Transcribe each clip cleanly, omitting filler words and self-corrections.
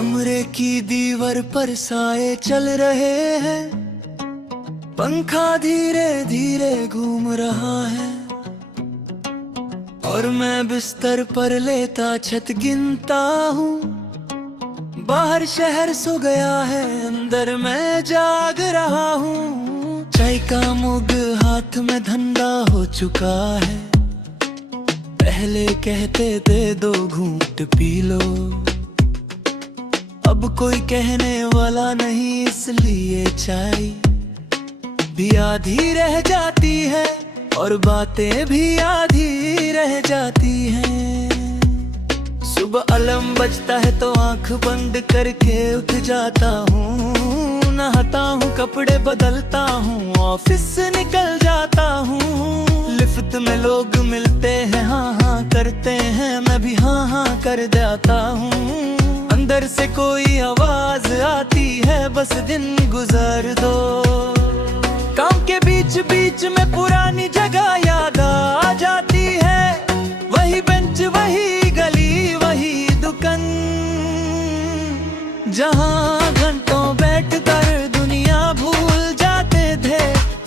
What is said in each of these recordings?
कमरे की दीवार पर साए चल रहे हैं, पंखा धीरे धीरे घूम रहा है और मैं बिस्तर पर लेटा छत गिनता हूँ। बाहर शहर सो गया है, अंदर मैं जाग रहा हूँ। चाय का मुग हाथ में धंधा हो चुका है, पहले कहते दे दो घूंट पी लो, अब कोई कहने वाला नहीं, इसलिए चाय भी आधी रह जाती है और बातें भी आधी रह जाती हैं। सुबह अलार्म बजता है तो आंख बंद करके उठ जाता हूँ, नहाता हूँ, कपड़े बदलता हूँ, ऑफिस से निकल जाता हूँ। लिफ्ट में लोग मिलते हैं, हाँ हाँ करते हैं, मैं भी हाँ हाँ कर जाता हूँ। अंदर से कोई आवाज आती है, बस दिन गुजार दो। काम के बीच बीच में पुरानी जगह याद आ जाती है, वही बेंच, वही गली, वही दुकान, जहाँ घंटों बैठकर दुनिया भूल जाते थे।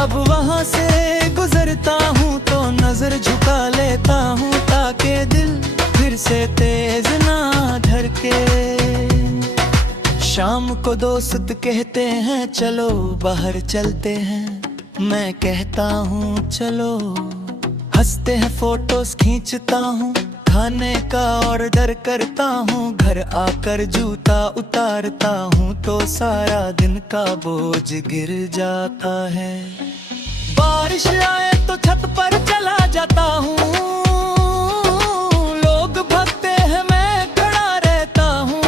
अब वहाँ से गुजरता हूँ तो नजर झुका लेता हूँ, ताकि दिल फिर से तेज ना धड़के। शाम को दोस्त कहते हैं चलो बाहर चलते हैं, मैं कहता हूँ चलो। हंसते हैं, फोटोज खींचता हूँ, खाने का ऑर्डर करता हूँ, घर आकर जूता उतारता हूँ तो सारा दिन का बोझ गिर जाता है। बारिश आए तो छत पर चला जाता हूँ, लोग भगते हैं, मैं खड़ा रहता हूँ।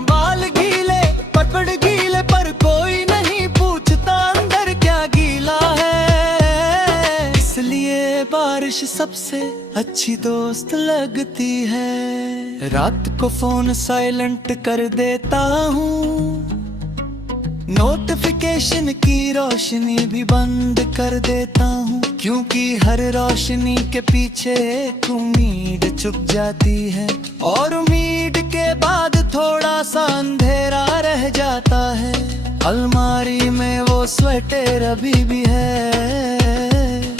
बाल गीले, कपड़ गीले, पर कोई नहीं पूछता अंदर क्या गीला है। इसलिए बारिश सबसे अच्छी दोस्त लगती है। रात को फोन साइलेंट कर देता हूँ, नोटिफिकेशन की रोशनी भी बंद कर देता हूँ, क्योंकि हर रोशनी के पीछे एक उम्मीद छुप जाती है और उम्मीद के बाद थोड़ा सा अंधेरा रह जाता है। अलमारी में वो स्वेटर अभी भी है,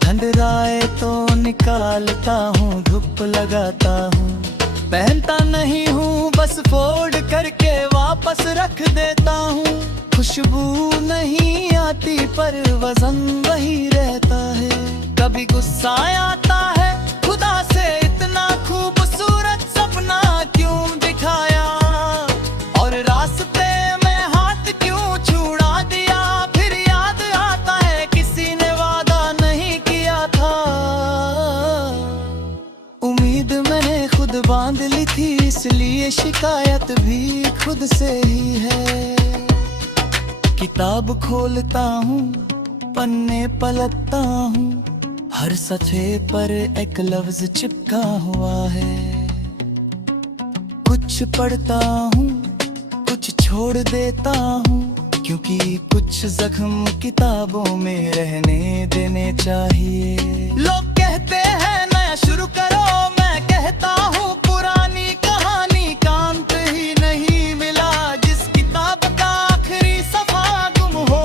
ठंड आए तो निकालता हूँ, धूप लगाता हूँ, पहनता नहीं हूँ, बस फोल्ड करके वापस रख देता हूँ। खुशबू नहीं आती पर वजन वही रहता है। कभी गुस्सा आता है, खुदा से इतना खूबसूरत सपना क्यों दिखाया, और रास्ते में हाथ क्यों छुड़ा दिया। फिर याद आता है किसी ने वादा नहीं किया था, उम्मीद मैंने खुद बांध ली थी, इसलिए शिकायत भी खुद से ही है। किताब खोलता हूँ, पन्ने पलटता हूँ, हर सफ़े पर एक लफ्ज चिपका हुआ है। कुछ पढ़ता हूँ, कुछ छोड़ देता हूँ, क्योंकि कुछ जख्म किताबों में रहने देने चाहिए। लोग कहते हैं नया शुरू करो, मैं कहता हूँ पुरानी कहानी का अंत ही नहीं मिला। जिस किताब का आखिरी सफा गुम हो,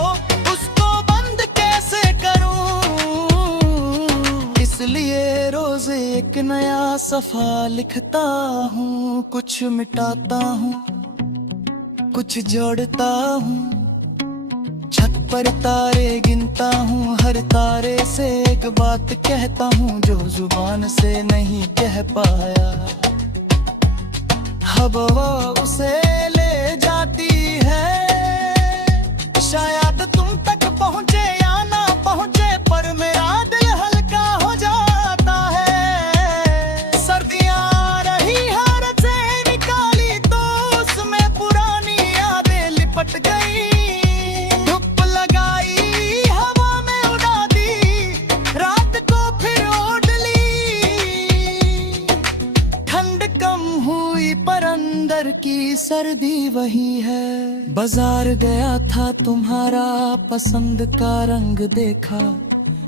उसको बंद कैसे करूँ, इसलिए रोज एक नया सफा लिखता हूँ। कुछ मिटाता हूँ, कुछ जोड़ता हूँ, छत पर तारे गिनता हूँ, हर तारे से एक बात कहता हूँ जो जुबान से नहीं कह पाया। हवा उसे ले जाती है, शायद तुम तक पहुँचे या ना पहुँचे, पर मेरा दिल हल्का हो जाता है। सर्दियाँ आ रही हार से निकाली तो उसमें पुरानी यादें लिपट गई। पर अंदर की सर्दी वही है। बाजार गया था, तुम्हारा पसंद का रंग देखा,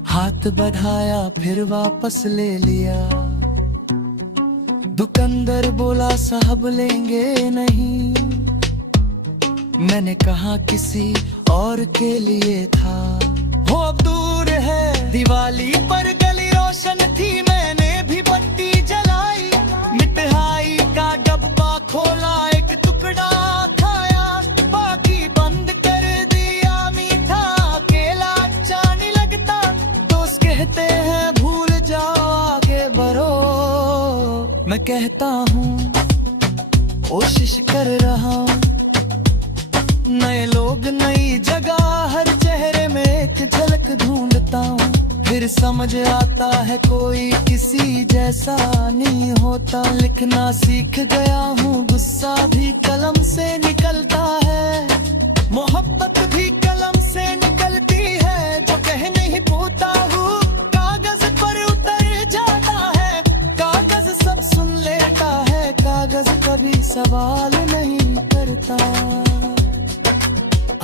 हाथ बढ़ाया फिर वापस ले लिया। दुकानदार बोला साहब लेंगे नहीं। मैंने कहा किसी और के लिए था। वो अब दूर है दिवाली पर गली रोशन थी, मैंने भी बत्ती जलाई। मिठाई का डब्बा खोला, एक टुकड़ा खाया, बाकी बंद कर दिया। मीठा अकेला अच्छा नहीं लगता, दोस्त कहते हैं भूल जाओ आगे बढ़ो। मैं कहता हूँ कोशिश कर रहा हूँ, नए लोग नई जगह, हर चेहरे में एक झलक ढूंढता हूँ। फिर समझ आता है कोई किसी जैसा नहीं होता। लिखना सीख गया हूँ, गुस्सा भी कलम से निकलता है, मोहब्बत भी कलम से निकलती है। जो कह नहीं पाता हूँ कागज पर उतर जाता है, कागज सब सुन लेता है, कागज कभी सवाल नहीं करता।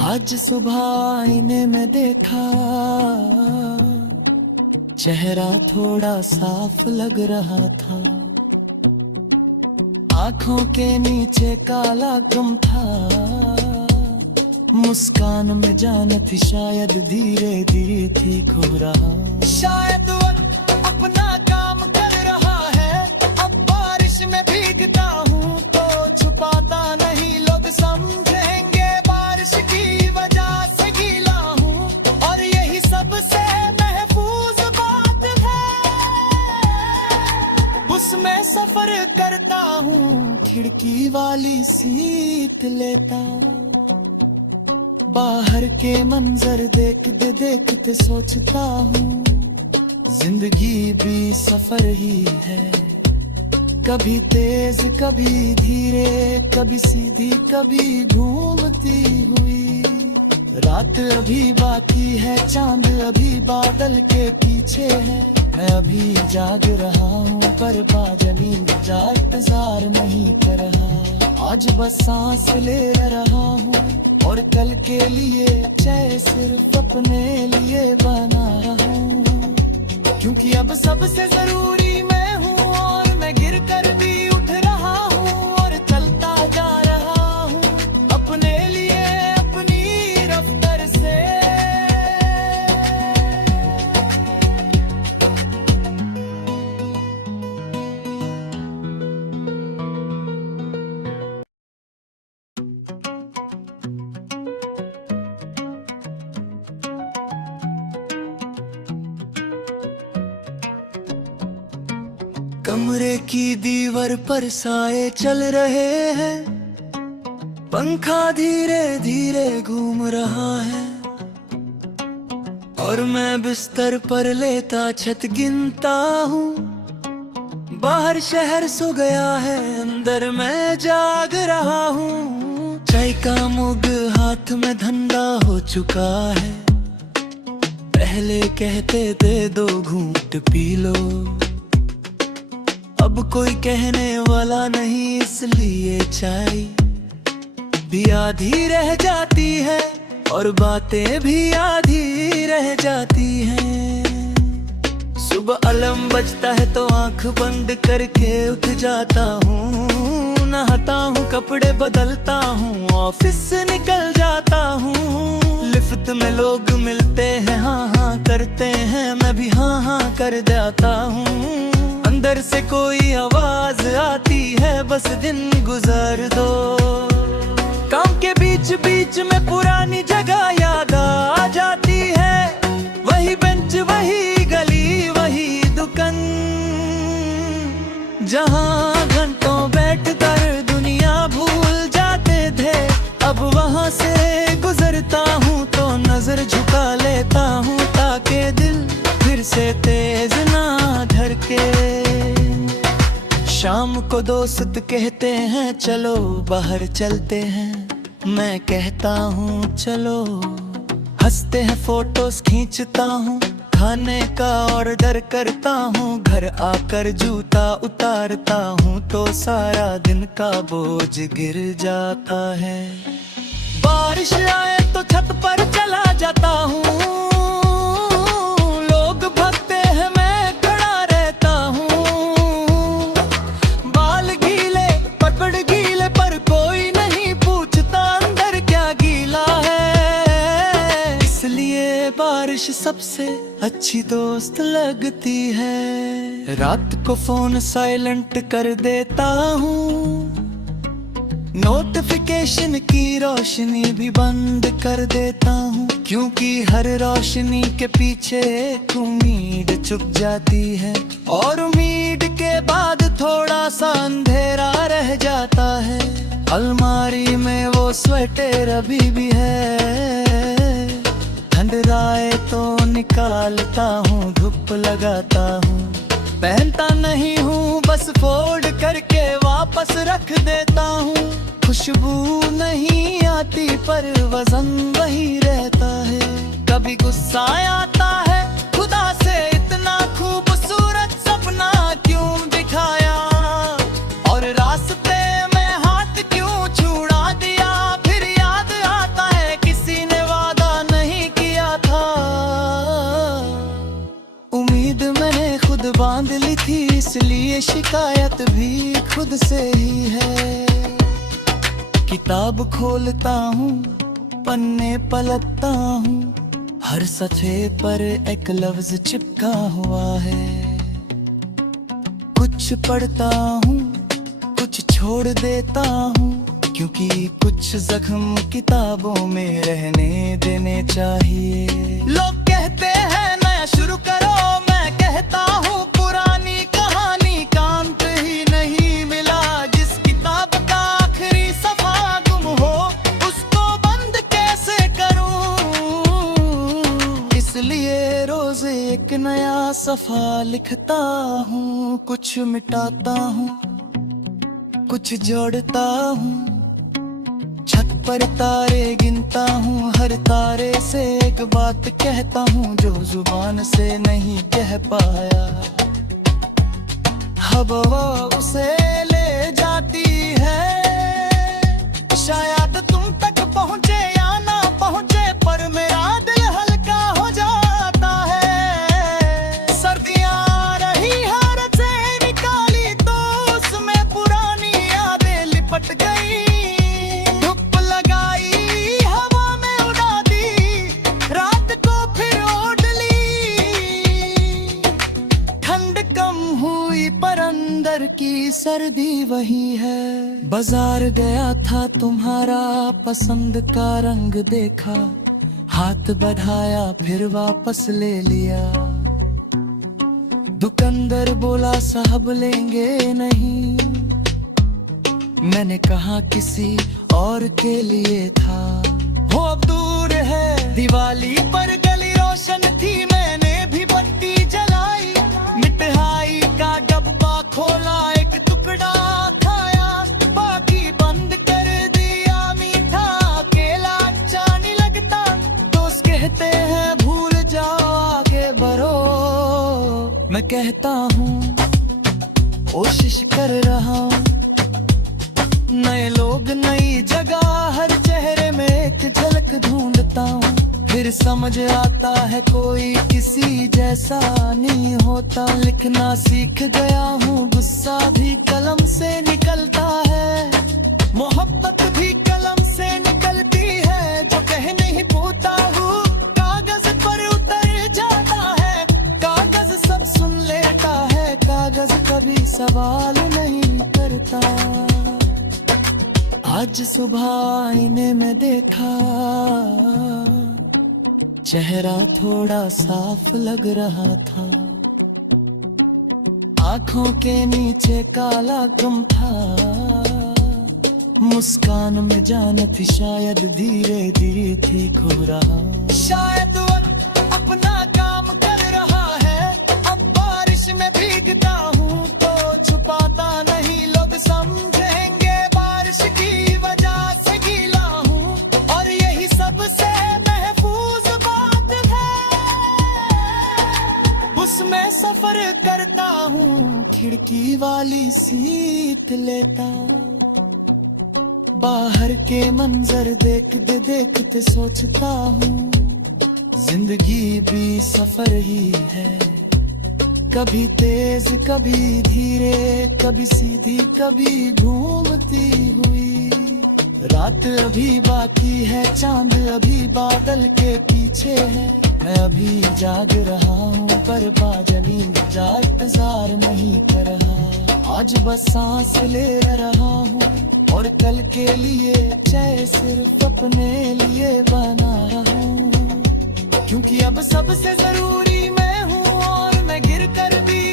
आज सुबह आईने में देखा, चेहरा थोड़ा साफ लग रहा था, आंखों के नीचे काला गम था। मुस्कान में जान थी शायद धीरे धीरे ठीक हो रहा। शायद वक्त अपना काम कर रहा है, अब बारिश में भीगता हूँ तो छुपाता नहीं, लोग समझेंगे बारिश की वजह से गीला हूँ। और यही सबसे महफूज बात है, उसमें सफर करता हूँ, खिड़की वाली सीट लेता। बाहर के मंजर देखते देखते सोचता हूँ, जिंदगी भी सफर ही है, कभी तेज कभी धीरे, कभी सीधी कभी घूमती हुई। रात अभी बाकी है, चांद अभी बादल के पीछे है। मैं अभी जाग रहा हूँ पर बाजा नींद जा इंतजार नहीं कर रहा। आज बस सांस ले रहा हूँ और कल के लिए चाहे सिर्फ अपने लिए बना रहा हूँ, क्योंकि अब सबसे जरूरी मैं हूँ। और मैं गिर कर भी उठ रहा हूँ और चलता जा रहा हूँ अपने लिए अपनी रफ्तार से। कमरे की दीवार पर साए चल रहे हैं, पंखा धीरे धीरे घूम रहा है, और मैं बिस्तर पर लेटा छत गिनता हूँ। बाहर शहर सो गया है, अंदर मैं जाग रहा हूँ। चाय का मुग हाथ में धंधा हो चुका है, पहले कहते थे 2 घूंट पी लो, अब कोई कहने वाला नहीं, इसलिए चाय भी आधी रह जाती है और बातें भी आधी रह जाती हैं। सुबह अलार्म बजता है तो आंख बंद करके उठ जाता हूँ, नहाता हूँ कपड़े बदलता हूँ, ऑफिस निकल जाता हूँ। लिफ्ट में लोग मिलते हैं, हाँ हाँ करते हैं, मैं भी हाँ हाँ कर जाता हूँ। अंदर से कोई आवाज आती है, बस दिन गुजार दो। काम के बीच बीच में पुरानी जगह याद आ जाती है, वही बेंच वही गली वही दुकान, जहाँ घंटों बैठकर दुनिया भूल जाते थे। अब वहाँ से गुजरता हूँ तो नजर झुका लेता हूँ, ताकि दिल फिर से तेज ना धड़के। शाम को दोस्त कहते हैं चलो बाहर चलते हैं, मैं कहता हूँ चलो। हंसते हैं फोटोज खींचता हूँ, खाने का ऑर्डर करता हूँ, घर आकर जूता उतारता हूँ तो सारा दिन का बोझ गिर जाता है। बारिश आए तो छत पर चला जाता हूँ, लोग भगते हैं मैं खड़ा रहता हूँ। मुझे बारिश सबसे अच्छी दोस्त लगती है। रात को फोन साइलेंट कर देता हूँ, नोटिफिकेशन की रोशनी भी बंद कर देता हूँ, क्योंकि हर रोशनी के पीछे एक उम्मीद छुप जाती है, और उम्मीद के बाद थोड़ा सा अंधेरा रह जाता है। अलमारी में वो स्वेटर अभी भी है, ठंड आए तो निकालता हूँ, धूप लगाता हूँ, पहनता नहीं हूँ, बस फोल्ड करके वापस रख देता हूँ। खुशबू नहीं आती पर वजन वही रहता है। कभी गुस्सा आता है, खुदा से इतना खूबसूरत सपना क्यों दिखाया, और रास्ते में हाथ क्यों छुड़ा दिया। फिर याद आता है किसी ने वादा नहीं किया था, उम्मीद मैंने खुद बांध ली थी, इसलिए शिकायत भी खुद से ही है। किताब खोलता हूँ, पन्ने पलटता हूँ, हर सफ़े पर एक लफ्ज चिपका हुआ है। कुछ पढ़ता हूँ, कुछ छोड़ देता हूँ, क्योंकि कुछ जख्म किताबों में रहने देने चाहिए। लोग कहते हैं नया शुरू करो, मैं कहता हूँ पुरानी कहानी का अंत ही नहीं मिला। जिस किताब का आखिरी सफा गुम हो, उसको बंद कैसे करूँ, इसलिए रोज एक नया सफा लिखता हूँ। कुछ मिटाता हूँ, कुछ जोड़ता हूँ, छत पर तारे गिनता हूँ, हर तारे से एक बात कहता हूँ जो जुबान से नहीं कह पाया। हवा उसे ले जाती है, शायद तुम तक पहुँचे या ना पहुँचे, पर मेरा दिल हल्का हो जाता है। सर्दियाँ आ रही हार से निकाली तो उसमें पुरानी यादें लिपट गई। पर अंदर की सर्दी वही है। बाजार गया था, तुम्हारा पसंद का रंग देखा, हाथ बढ़ाया फिर वापस ले लिया। दुकानदार बोला साहब लेंगे नहीं, मैंने कहा किसी और के लिए था। वो अब दूर है, दिवाली पर गली रोशन थी, मैंने भी बत्ती जलाई, मिठाई का डब्बा खोला, एक टुकड़ा खाया, बाकी बंद कर दिया। मीठा अकेला अच्छा नहीं लगता, दोस्त कहते हैं भूल जाओ आगे बढ़ो। मैं कहता हूँ कोशिश कर रहा हूँ, नए लोग नई जगह, हर चेहरे में एक झलक ढूंढता हूँ। फिर समझ आता है कोई किसी जैसा नहीं होता। लिखना सीख गया हूँ, गुस्सा भी कलम से निकलता है, मोहब्बत भी कलम से निकलती है। जो कह नहीं पाता हूँ कागज पर उतर जाता है, कागज सब सुन लेता है, कागज कभी सवाल नहीं करता। आज सुबह आईने में देखा, चेहरा थोड़ा साफ लग रहा था, आंखों के नीचे काला गम था, मुस्कान में जान थी शायद धीरे धीरे ठीक हो रहा। शायद वक्त अपना काम कर रहा है, अब बारिश में भीगता हूँ तो छुपाता नहीं, लोग समझेंगे बारिश की वजह से गीला हूँ, और यही सबसे महफूज बात है। उसमें सफर करता हूँ, खिड़की वाली सीट लेता, बाहर के मंजर देखते देखते सोचता हूँ जिंदगी भी सफर ही है, कभी तेज कभी धीरे, कभी सीधी कभी घूमती हुई। रात अभी बाकी है, चांद अभी बादल के पीछे है, मैं अभी जाग रहा हूँ पर पाजनी नींद का इंतजार नहीं कर रहा। आज बस सांस ले रहा हूँ और कल के लिए चैन सिर्फ अपने लिए बना रहा हूँ, क्योंकि अब सबसे जरूरी मैं हूँ और मैं गिर कर भी